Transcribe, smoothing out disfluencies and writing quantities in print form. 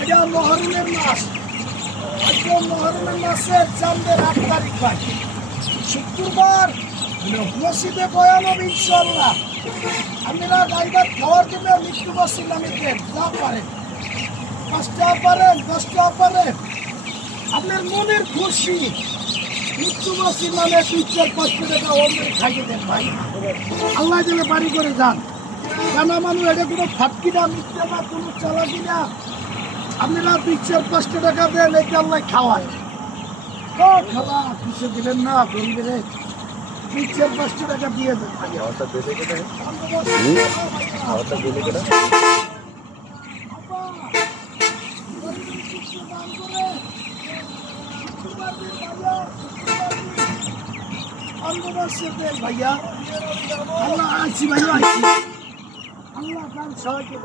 এটা মহরমের মাস, মহরমের মাসের চাঁদের ৮ তারিখ ভাই, শুক্রবার মসজিদে বয়ান হবে ইনশাল্লাহ। আপনারা ড্রাইভার খাওয়ার জন্য মৃত্যু বসছেন, আমি যা পারেন ৫ টাকা পারেন ১০ টাকা পারেন, আপনার মনের খুশি মৃত্যু বসি মানে ২-৪-৫ টাকা অন্যের খাইয়ে দেন ভাই। আল্লাহ যেন বাড়ি করে যান। জানা মানুষ এটা কোনো ফাটকি না, মিথ্যা না, কোনো চালাকি না। আপনারা ২-৪-৫ টাকা দেন, এটা আল্লাহ খাওয়ায়। খাওয়া কিছু দিলেন না, গরিবের ২-৪-৫ টাকা দিয়ে দেন। ভাইয়া আল্লাহ আছি, ভাইয়া আছি, আল্লাহ সবাইকে